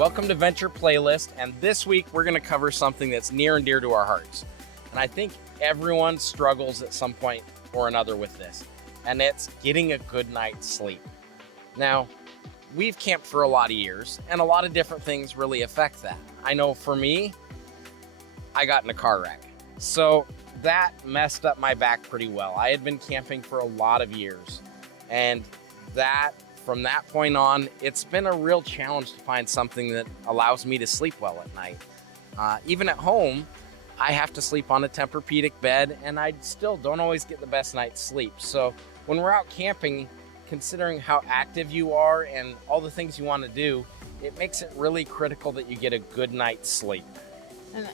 Welcome to Venture Playlist, and this week we're going to cover something that's near and dear to our hearts. And I think everyone struggles at some point or another with this, and it's getting a good night's sleep. Now, we've camped for a lot of years, and a lot of different things really affect that. I know for me, I got in a car wreck, so that messed up my back pretty well. I had been camping for a lot of years, and from that point on, it's been a real challenge to find something that allows me to sleep well at night. Even at home, I have to sleep on a Tempur-Pedic bed, and I still don't always get the best night's sleep. So when we're out camping, considering how active you are and all the things you want to do, it makes it really critical that you get a good night's sleep. And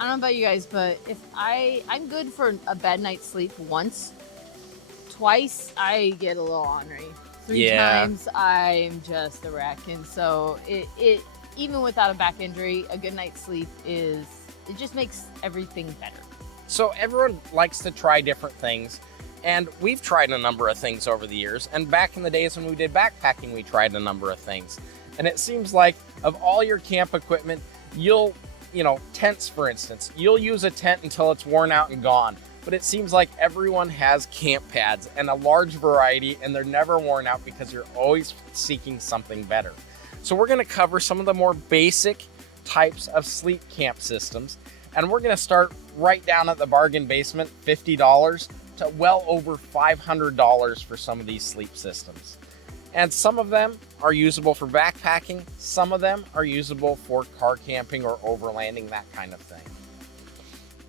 I don't know about you guys, but if I'm good for a bad night's sleep once. Twice, I get a little ornery. Three times, I'm just a wreck. And so it even without a back injury, a good night's sleep it just makes everything better. So everyone likes to try different things, and we've tried a number of things over the years. And back in the days when we did backpacking, we tried a number of things. And it seems like of all your camp equipment, tents, for instance, you'll use a tent until it's worn out and gone. But it seems like everyone has camp pads and a large variety, and they're never worn out because you're always seeking something better. So we're going to cover some of the more basic types of sleep camp systems, and we're going to start right down at the bargain basement, $50 to well over $500 for some of these sleep systems. And some of them are usable for backpacking, some of them are usable for car camping or overlanding, that kind of thing.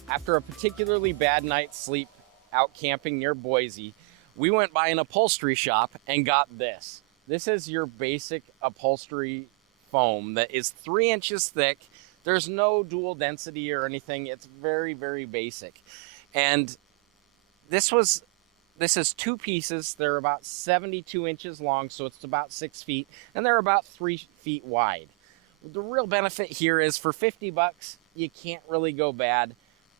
After a particularly bad night's sleep out camping near Boise, we went by an upholstery shop and got this. This is your basic upholstery foam that is 3 inches thick. There's no dual density or anything. It's very, very basic. And this is 2 pieces. They're about 72 inches long, so it's about 6 feet, and they're about 3 feet wide. The real benefit here is for $50, you can't really go bad.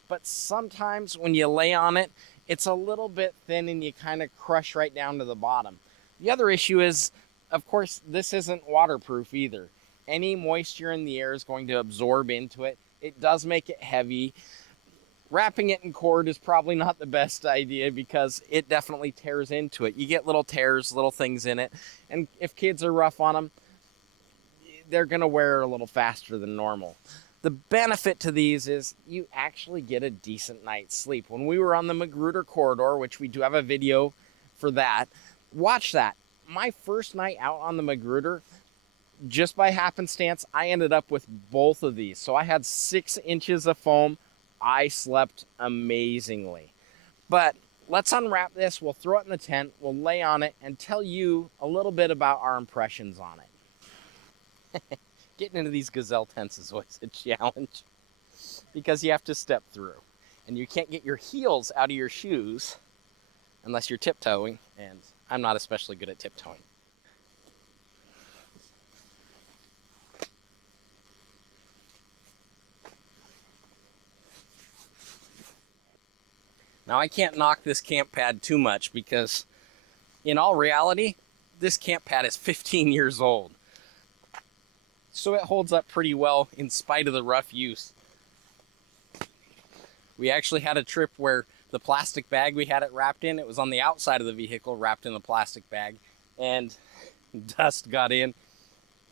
But sometimes when you lay on it, it's a little bit thin and you kind of crush right down to the bottom. The other issue is, of course, this isn't waterproof either. Any moisture in the air is going to absorb into it. It does make it heavy. Wrapping it in cord is probably not the best idea because it definitely tears into it. You get little tears, little things in it. And if kids are rough on them, they're going to wear it a little faster than normal. The benefit to these is you actually get a decent night's sleep. When we were on the Magruder corridor, which we do have a video for that, watch that. My first night out on the Magruder, just by happenstance, I ended up with both of these. So I had 6 inches of foam. I slept amazingly. But let's unwrap this. We'll throw it in the tent. We'll lay on it and tell you a little bit about our impressions on it. Getting into these gazelle tents is always a challenge because you have to step through and you can't get your heels out of your shoes unless you're tiptoeing, and I'm not especially good at tiptoeing. Now I can't knock this camp pad too much because in all reality, this camp pad is 15 years old. So it holds up pretty well in spite of the rough use. We actually had a trip where the plastic bag we had it wrapped in, it was on the outside of the vehicle wrapped in a plastic bag, and dust got in,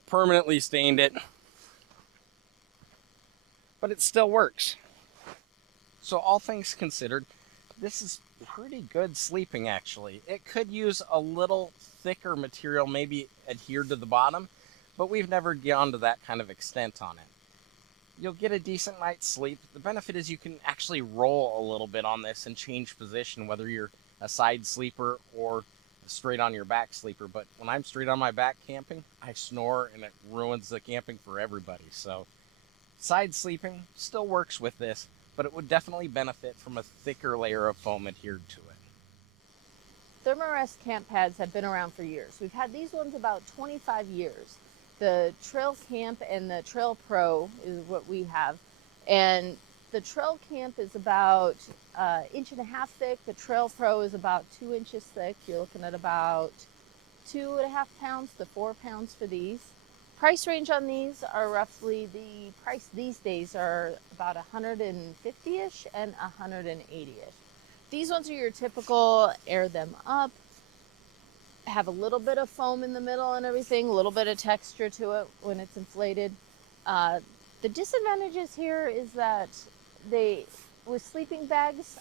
permanently stained it, but it still works. So all things considered, this is pretty good sleeping actually. It could use a little thicker material, maybe adhered to the bottom, but we've never gone to that kind of extent on it. You'll get a decent night's sleep. The benefit is you can actually roll a little bit on this and change position, whether you're a side sleeper or straight on your back sleeper. But when I'm straight on my back camping, I snore and it ruins the camping for everybody. So side sleeping still works with this, but it would definitely benefit from a thicker layer of foam adhered to it. Thermarest camp pads have been around for years. We've had these ones about 25 years. The Trail Camp and the Trail Pro is what we have. And the Trail Camp is about 1.5 inches thick. The Trail Pro is about 2 inches thick. You're looking at about 2.5 pounds to 4 pounds for these. Price range on these are roughly, the price these days are about 150-ish and 180-ish. These ones are your typical air them up, have a little bit of foam in the middle and everything, a little bit of texture to it when it's inflated. The disadvantages here is that with sleeping bags,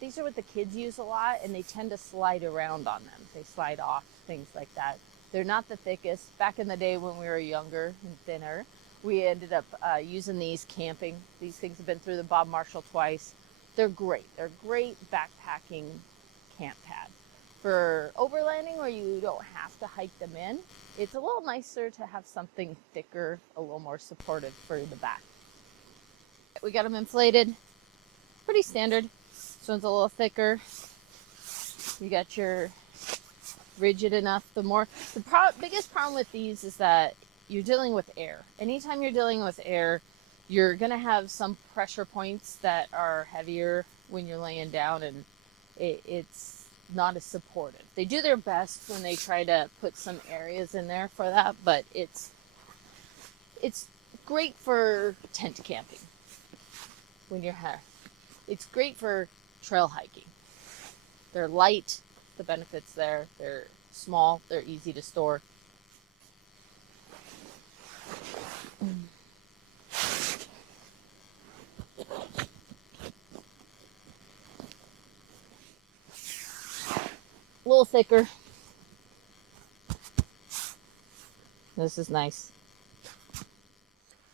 these are what the kids use a lot, and they tend to slide around on them. They slide off, things like that. They're not the thickest. Back in the day when we were younger and thinner, we ended up using these camping. These things have been through the Bob Marshall twice. They're great. They're great backpacking camp pads. For overlanding where you don't have to hike them in, it's a little nicer to have something thicker, a little more supportive for the back. We got them inflated. Pretty standard. This one's a little thicker. You got your rigid enough. The biggest problem with these is that you're dealing with air. Anytime you're dealing with air, you're going to have some pressure points that are heavier when you're laying down, and it's not as supportive. They do their best when they try to put some areas in there for that, but it's great for tent camping when you're here. It's great for trail hiking. They're light, the benefits there. They're small, they're easy to store. A little thicker. This is nice.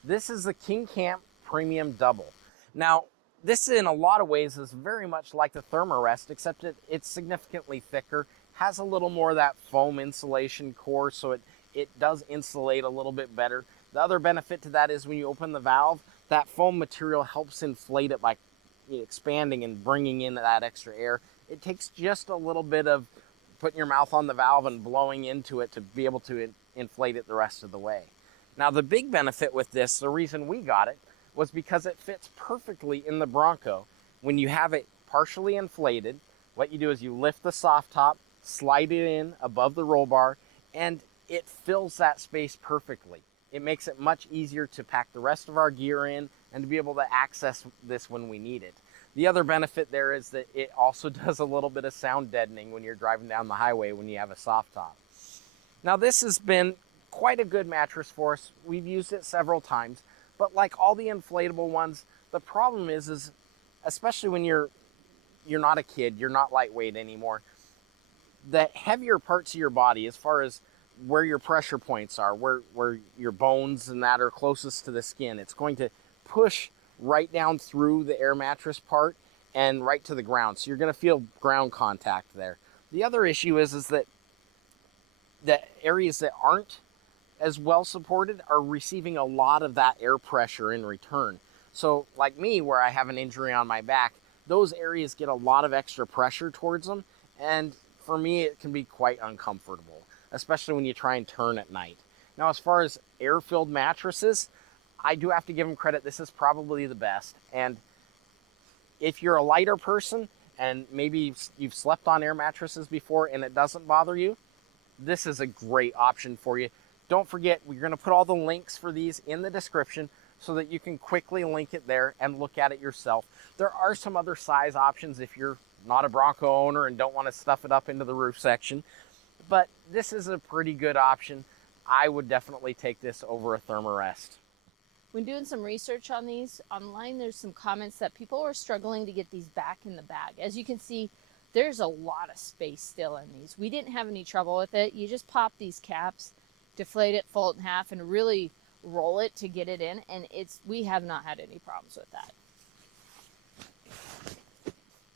This is the KingCamp Premium Double. Now, this in a lot of ways is very much like the Thermarest, except it's significantly thicker, has a little more of that foam insulation core, so it does insulate a little bit better. The other benefit to that is when you open the valve, that foam material helps inflate it by expanding and bringing in that extra air. It takes just a little bit of putting your mouth on the valve and blowing into it to be able to inflate it the rest of the way. Now, the big benefit with this, the reason we got it, was because it fits perfectly in the Bronco. When you have it partially inflated, what you do is you lift the soft top, slide it in above the roll bar, and it fills that space perfectly. It makes it much easier to pack the rest of our gear in and to be able to access this when we need it. The other benefit there is that it also does a little bit of sound deadening when you're driving down the highway when you have a soft top. Now, this has been quite a good mattress for us. We've used it several times, but like all the inflatable ones, the problem is especially when you're not a kid, you're not lightweight anymore, the heavier parts of your body, as far as where your pressure points are, where your bones and that are closest to the skin, it's going to push right down through the air mattress part and right to the ground. So you're going to feel ground contact there. The other issue is that the areas that aren't as well supported are receiving a lot of that air pressure in return. So like me, where I have an injury on my back, those areas get a lot of extra pressure towards them, and for me it can be quite uncomfortable, especially when you try and turn at night. Now, as far as air-filled mattresses, I do have to give them credit. This is probably the best. And if you're a lighter person and maybe you've slept on air mattresses before and it doesn't bother you, this is a great option for you. Don't forget, we're going to put all the links for these in the description so that you can quickly link it there and look at it yourself. There are some other size options if you're not a Bronco owner and don't want to stuff it up into the roof section, but this is a pretty good option. I would definitely take this over a Thermarest. When doing some research on these online, there's some comments that people are struggling to get these back in the bag. As you can see, there's a lot of space still in these. We didn't have any trouble with it. You just pop these caps, deflate it, fold it in half, and really roll it to get it in, and we have not had any problems with that.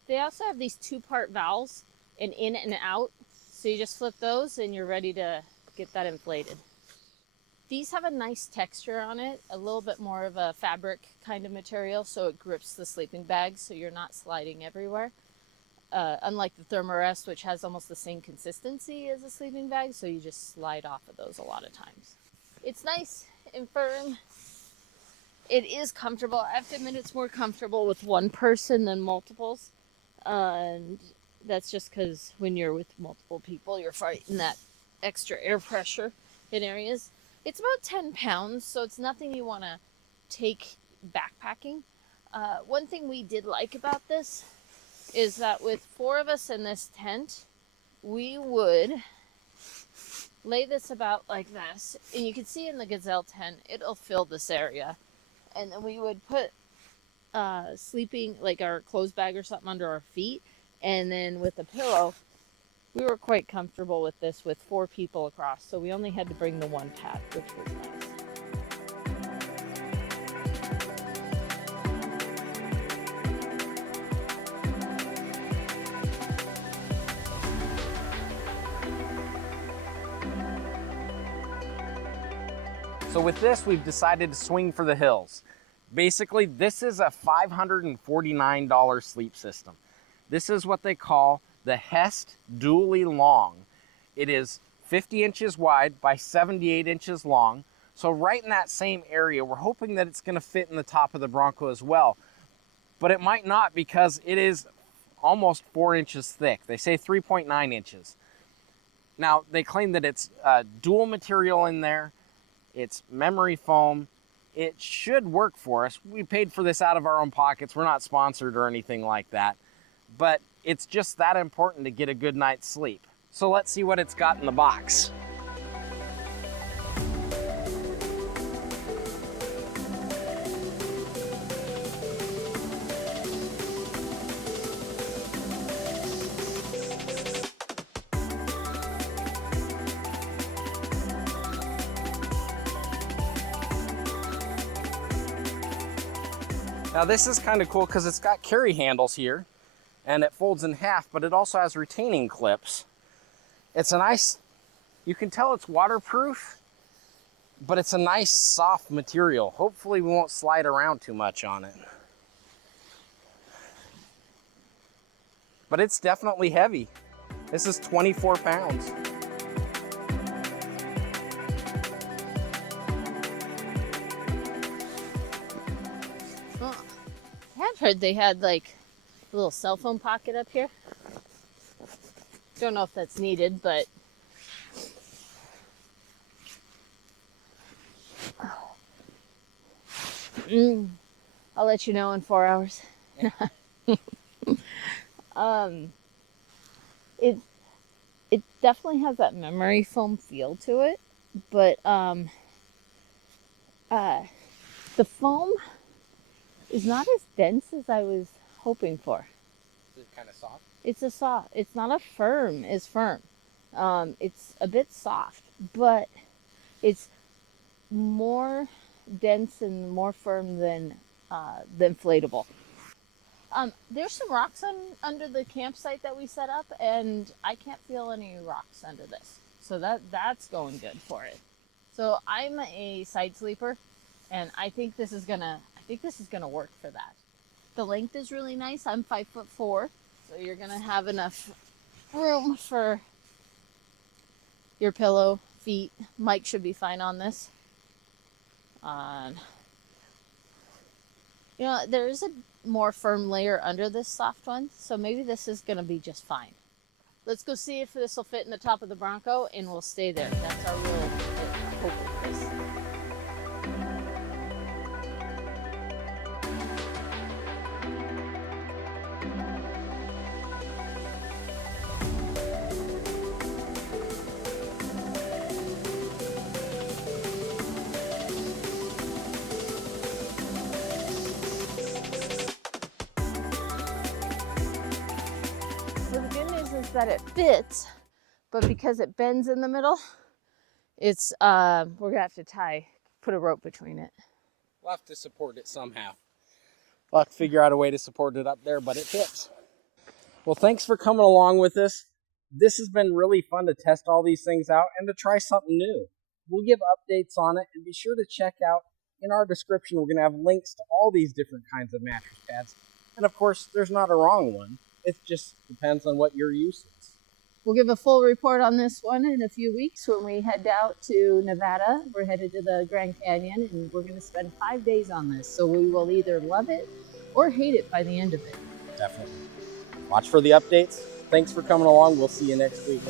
They also have these two-part valves, an in and out, so you just flip those and you're ready to get that inflated. These have a nice texture on it, a little bit more of a fabric kind of material, so it grips the sleeping bag so you're not sliding everywhere. Unlike the Thermarest, which has almost the same consistency as a sleeping bag, so you just slide off of those a lot of times. It's nice and firm. It is comfortable. I have to admit it's more comfortable with one person than multiples. And that's just because when you're with multiple people, you're fighting that extra air pressure in areas. It's about 10 pounds, so it's nothing you want to take backpacking. One thing we did like about this is that with 4 of us in this tent, we would lay this about like this, and you can see in the Gazelle tent, it'll fill this area. And then we would put sleeping, like our clothes bag or something under our feet, and then with a pillow, we were quite comfortable with this with 4 people across, so we only had to bring the 1 pad, which was nice. So with this, we've decided to swing for the hills. Basically, this is a $549 sleep system. This is what they call the Hest Dually Long. It is 50 inches wide by 78 inches long. So right in that same area, we're hoping that it's going to fit in the top of the Bronco as well. But it might not, because it is almost 4 inches thick. They say 3.9 inches. Now, they claim that it's dual material in there. It's memory foam. It should work for us. We paid for this out of our own pockets. We're not sponsored or anything like that. But it's just that important to get a good night's sleep. So let's see what it's got in the box. Now this is kind of cool because it's got carry handles here and it folds in half, but it also has retaining clips. It's a nice, you can tell it's waterproof, but it's a nice soft material. Hopefully we won't slide around too much on it. But it's definitely heavy. This is 24 pounds. I've heard they had like a little cell phone pocket up here. Don't know if that's needed, but I'll let you know in 4 hours. It definitely has that memory foam feel to it, but the foam is not as dense as I was hoping for. Is it kind of soft? It's not as firm. It's a bit soft, but it's more dense and more firm than the inflatable. There's some rocks under the campsite that we set up, and I can't feel any rocks under this. So that's going good for it. So I'm a side sleeper, and I think this is gonna work for that. The length is really nice. I'm 5'4", so you're gonna have enough room for your pillow, feet. Mike should be fine on this. You know, there is a more firm layer under this soft one, so maybe this is gonna be just fine. Let's go see if this will fit in the top of the Bronco, and we'll stay there. That's our real hope with this. That it fits, but because it bends in the middle, it's we're gonna have to put a rope between it. We'll have to support it somehow. We'll have to figure out a way to support it up there, but it fits. Well, thanks for coming along with us. This has been really fun to test all these things out and to try something new. We'll give updates on it, and be sure to check out in our description. We're gonna have links to all these different kinds of mattress pads, and of course, there's not a wrong one. It just depends on what your use is. We'll give a full report on this one in a few weeks when we head out to Nevada. We're headed to the Grand Canyon, and we're going to spend 5 days on this. So we will either love it or hate it by the end of it. Definitely. Watch for the updates. Thanks for coming along. We'll see you next week.